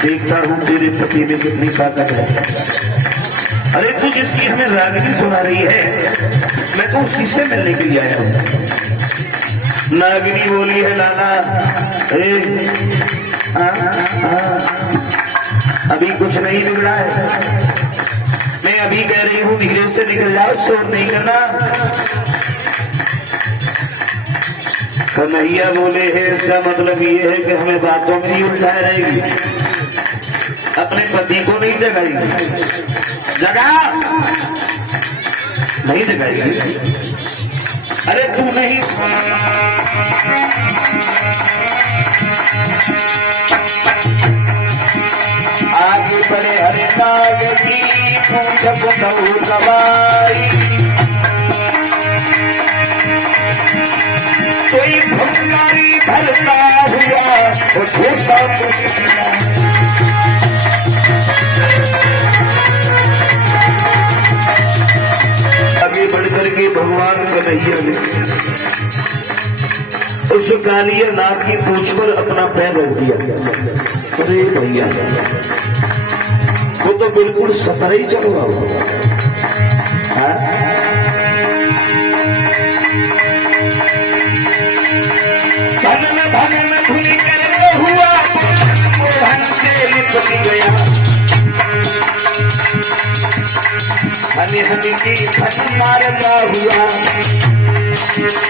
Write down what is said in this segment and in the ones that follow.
देखता हूँ तेरे पति में कितनी ताकत है। अरे तू जिसकी हमें रागनी सुना रही है, मैं तो उसी से मिलने के लिए आया हूँ। नागिनी बोली है नाना, अभी कुछ नहीं बिगड़ा है, मैं अभी कह रही हूँ धीरे से निकल जाओ, शोर नहीं करना। कन्हैया बोले है इसका मतलब ये है कि हमें बातों में ही उलझाए रहेगी, अपने पति को नहीं जगाएगी। जगा नहीं जगाएगी। अरे तू नहीं, आगे बढ़े हरे नाग की पूछब कहू दवाई, सोई भंगारी भरता हुआ वो ठोसा आगे बढ़कर के भगवान कन्हैया ने उस कालिया नाग की पूंछ पर अपना पैर रख दिया। अरे भैया वो तो बिल्कुल सतर ही चल रहा होगा। धुनी कर हुआ धन से लिपट गया, हनी हनी की धन मारता हुआ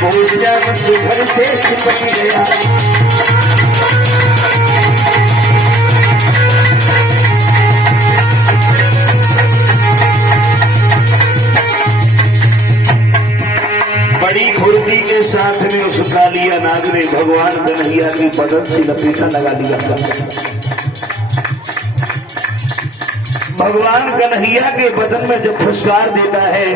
वो श्याम सुघर से चिपट गया। बड़ी फुर्ती के साथ में उस कालिया नाग ने भगवान कन्हैया की बदन से लपेटा लगा दिया। भगवान कन्हैया के बदन में जब फुसकार देता है,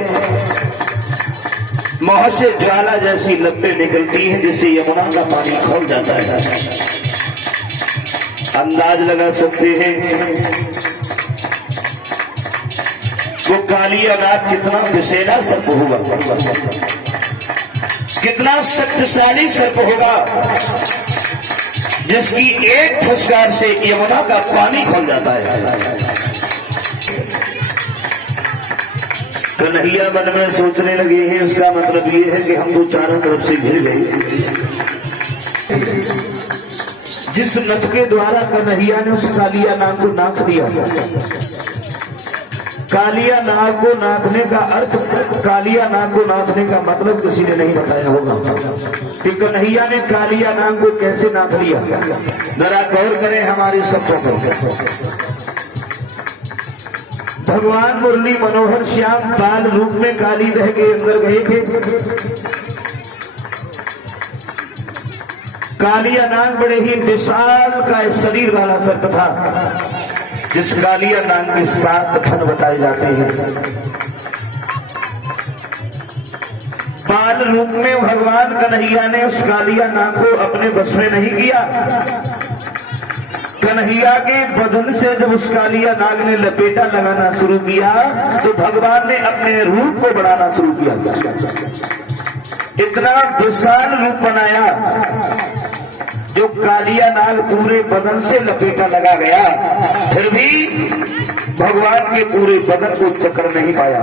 मुंह से ज्वाला जैसी लपटें निकलती हैं जिससे यमुना का पानी खौल जाता है। अंदाज लगा सकते हैं वो कालिया नाग कितना विषैला सर्प होगा, कितना शक्तिशाली सर्प होगा, जिसकी एक फुसकार से यमुना का पानी खोल जाता है। कन्हैया मन में सोचने लगे हैं, इसका मतलब ये है कि हम तो चारों तरफ से घिर गए। जिस नथ के द्वारा कन्हैया ने उस कालिया नाग को नाथ दिया, कालिया नाग को नाथने का अर्थ, कालिया नाग को नाथने का मतलब किसी ने नहीं बताया होगा कि कन्हैया ने कालिया नाग को कैसे नाथ लिया। जरा गौर करें हमारे शब्दों पर। भगवान मुरली मनोहर श्याम बाल रूप में काली दह के अंदर गए थे। कालिया नाग बड़े ही विशाल का शरीर वाला सर्प था, जिस कालिया नाग के 7 फन बताए जाते हैं। बाल रूप में भगवान कन्हैया ने उस कालिया नाग को अपने बस में नहीं किया। कन्हैया के बदन से जब उस कालिया नाग ने लपेटा लगाना शुरू किया तो भगवान ने अपने रूप को बढ़ाना शुरू किया। इतना विशाल रूप बनाया जो कालिया नाग पूरे बदन से लपेटा लगा गया, फिर भी भगवान के पूरे बदन को चक्कर नहीं पाया।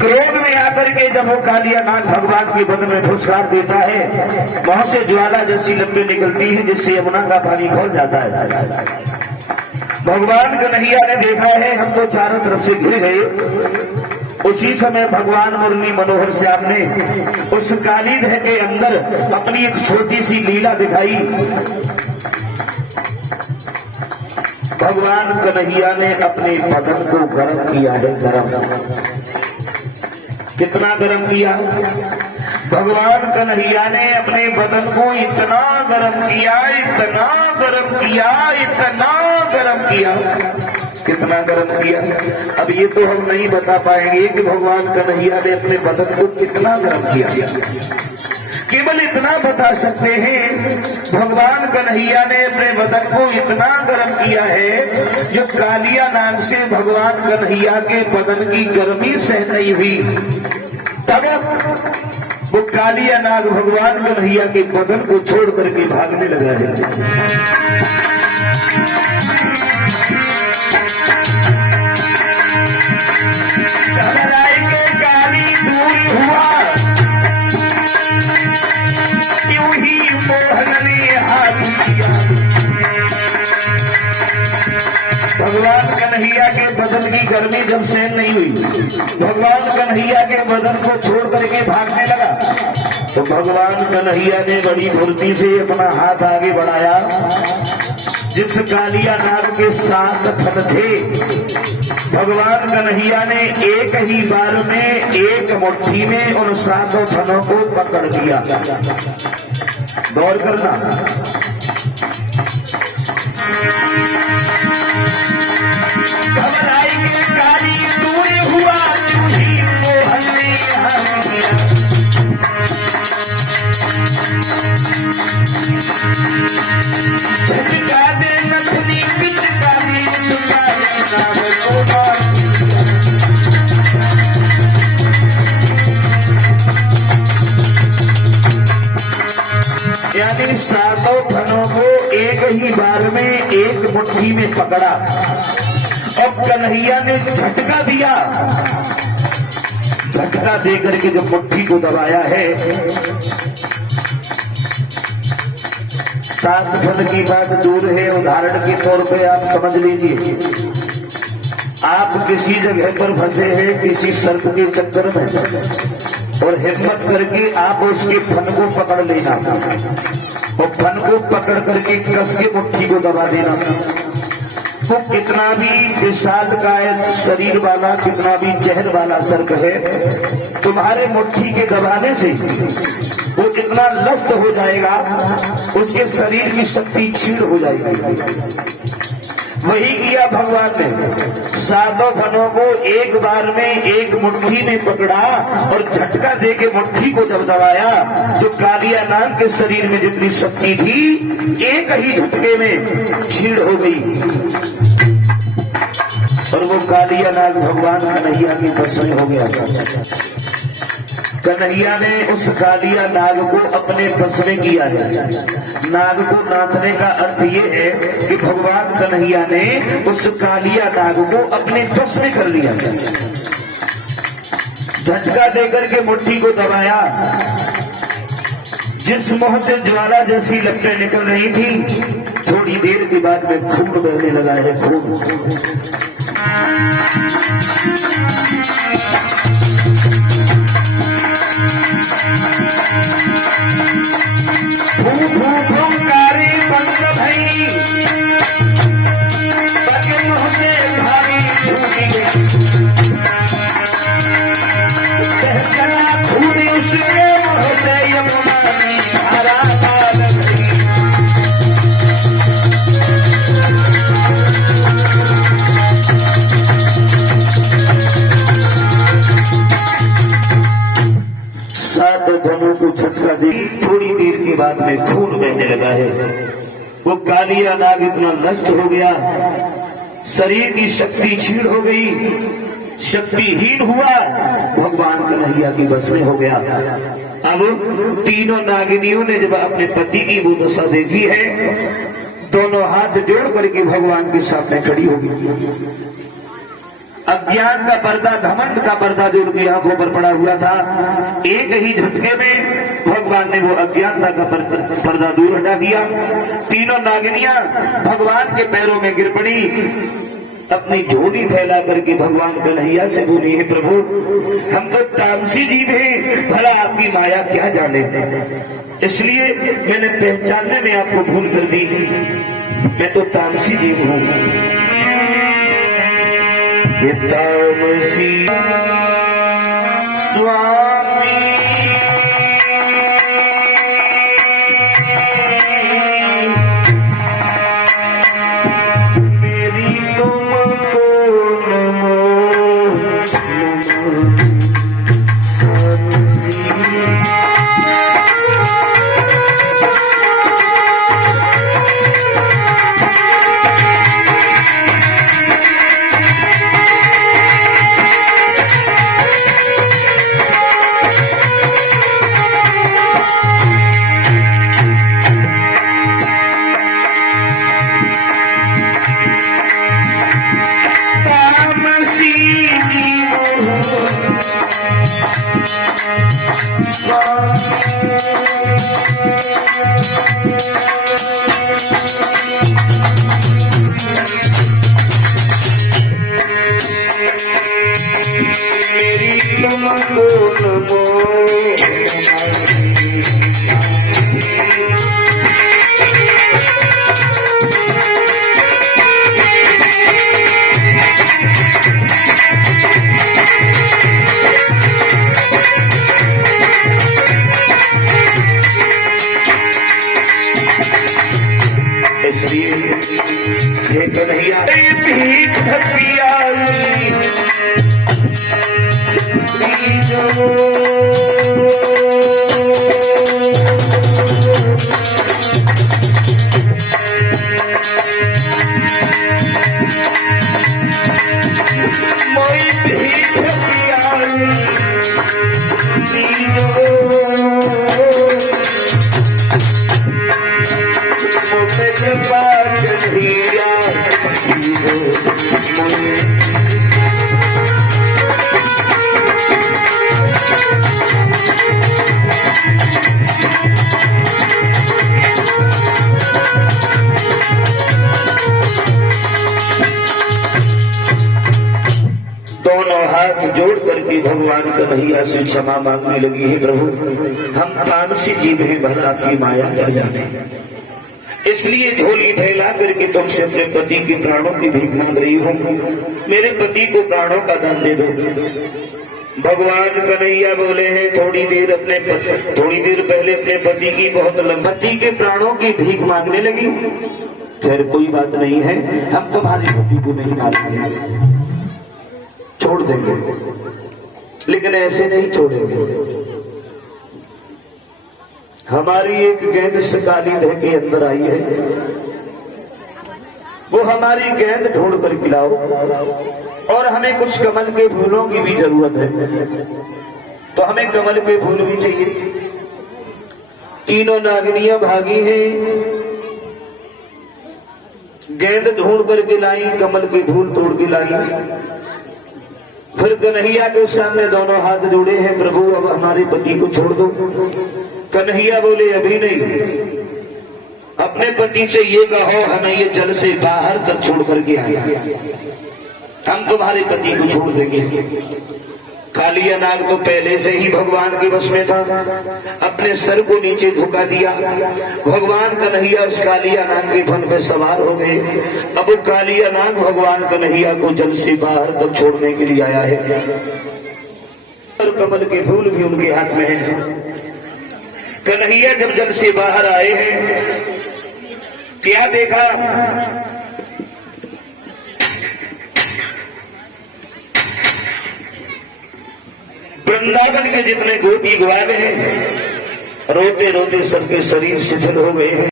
क्रोध में आकर के जब वो कालिया नाग भगवान के बदन में फुसकार देता है, वहां से ज्वाला जैसी लपटें निकलती है जिससे यमुना का पानी खोल जाता है। भगवान कन्हैया ने देखा है हम तो चारों तरफ से घिर गए। उसी समय भगवान मुरली मनोहर श्याम ने उस कालीदह के अंदर अपनी एक छोटी सी लीला दिखाई। भगवान कन्हैया ने अपने बदन को गर्म किया है। गर्म कितना गर्म किया? भगवान कन्हैया ने अपने बदन को इतना गर्म किया, इतना गर्म किया, इतना गर्म किया। कितना गर्म किया? अब ये तो हम नहीं बता पाएंगे कि भगवान कन्हैया ने अपने बदन को कितना गर्म किया। केवल इतना बता सकते हैं भगवान कन्हैया ने अपने बदन को इतना गर्म किया है जो कालिया नाग से भगवान कन्हैया के बदन की गर्मी सह नहीं हुई। तब वो कालिया नाग भगवान कन्हैया के बदन को छोड़ करके भागने लगा है। घबराई के काली दूर हुआ, यूं ही मोहन ने हाथ दिया। भगवान कन्हैया के बदन की गर्मी जब सहन नहीं हुई, भगवान कन्हैया के बदन को छोड़ करके भागने लगा, तो भगवान कन्हैया ने बड़ी फुर्ती से अपना हाथ आगे बढ़ाया। जिस कालिया नाग के 7 थन थे, भगवान कन्हैया ने एक ही बार में एक मुट्ठी में उन 7 थनों को पकड़ लिया। गौर करना, घबराई के काली दूर हुआ, चूही मोहन ने हाथ दिया। झटका दे नथनी पिचकारी, सुखाए नाम को मार। यानी 7 थनों को एक ही बार में एक मुट्ठी में पकड़ा और कन्हैया ने झटका दिया। झटका देकर के जब मुट्ठी को दबाया है, 7 थन की बात दूर है, उदाहरण के तौर पे आप समझ लीजिए, आप किसी जगह पर फंसे हैं किसी सर्प के चक्कर में, और हिम्मत करके आप उसके फन को पकड़ लेना और फन को पकड़ करके कस के मुट्ठी को दबा देना। तो कितना भी विशालकाय शरीर वाला, कितना भी जहर वाला सर्प है, तुम्हारे मुट्ठी के दबाने से वो इतना लस्त हो जाएगा, उसके शरीर की शक्ति छीण हो जाएगी। वही किया भगवान ने, 7 थनों को एक बार में एक मुट्ठी में पकड़ा और झटका देके मुट्ठी को जब दबाया, तो कालिया नाग के शरीर में जितनी शक्ति थी एक ही झटके में छीण हो गई और वो कालिया नाग भगवान कन्हैया के बस में हो गया। कन्हैया ने उस कालिया नाग को अपने बस में किया है। नाग को नाथने का अर्थ ये है कि भगवान कन्हैया ने उस कालिया नाग को अपने बस में कर लिया। झटका देकर के मुट्ठी को दबाया, जिस मुंह से ज्वाला जैसी लपटें निकल रही थी, थोड़ी देर के बाद में खून बहने लगा है। खून फूंकारी बंद भई, बके मुंह से भारी छूटी गई, कहना खून उसके मुंह से यमुना में धारा डाल गई। धनों को झटका दे, थोड़ी देर के बाद में खून बहने लगा है। वो कालिया नाग इतना नष्ट हो गया, शरीर की शक्ति छीण हो गई, शक्तिहीन हुआ, भगवान कन्हैया की बस में हो गया। अब तीनों नागिनियों ने जब अपने पति की वो दशा देखी है, दोनों हाथ जोड़ करके भगवान के सामने खड़ी हो गई। अज्ञान का पर्दा, घमंड का पर्दा जो उनकी आंखों पर पड़ा हुआ था, एक ही झटके में भगवान ने वो अज्ञानता का पर्दा दूर हटा दिया। तीनों नागिनियां भगवान के पैरों में गिर पड़ी, अपनी झोली फैला करके भगवान कन्हैया से बोली, हे प्रभु, हम तो तामसी जीव हैं, भला आपकी माया क्या जाने, इसलिए मैंने पहचानने में आपको भूल कर दी, मैं तो तामसी जीव हूं। तामसी स्वामी मेरी तुमको नमो करके भगवान कन्हैया से क्षमा मांगने लगी है, प्रभु हम तामसी जीव हैं, भला आपकी माया क्या जाने, इसलिए झोली फैला करके तुमसे अपने पति के प्राणों की भीख मांग रही हूँ, मेरे पति को प्राणों का दान दे दो। भगवान कन्हैया बोले हैं थोड़ी देर पहले अपने पति की बहुत पति के प्राणों की भीख मांगने लगी, खैर कोई बात नहीं है, हम तुम्हारे पति को नहीं मारेंगे, छोड़ देंगे, लेकिन ऐसे नहीं छोड़ेंगे। हमारी एक गेंद सकाली दह के अंदर आई है, वो हमारी गेंद ढूंढ कर खिलाओ, और हमें कुछ कमल के फूलों की भी जरूरत है, तो हमें कमल के फूल भी चाहिए। तीनों नागिनियां भागी हैं, गेंद ढूंढ करके लाई, कमल के फूल तोड़ के लाई, फिर कन्हैया के सामने दोनों हाथ जोड़े हैं, प्रभु अब हमारे पति को छोड़ दो। कन्हैया बोले अभी नहीं, अपने पति से ये कहो हमें ये जल से बाहर तक छोड़ करके आए, हम तुम्हारे पति को छोड़ देंगे। कालिया नाग तो पहले से ही भगवान के वश में था, अपने सर को नीचे झुका दिया, भगवान कन्हैया उस कालिया नाग के फन पे सवार हो गए। अब वो कालिया नाग भगवान कन्हैया को जल से बाहर तक छोड़ने के लिए आया है, और कमल के फूल भी उनके हाथ में है। कन्हैया जब जल से बाहर आए हैं, क्या देखा, वृंदावन के जितने गोपी ग्वाल हैं, रोते रोते सबके शरीर शिथिल हो गए हैं,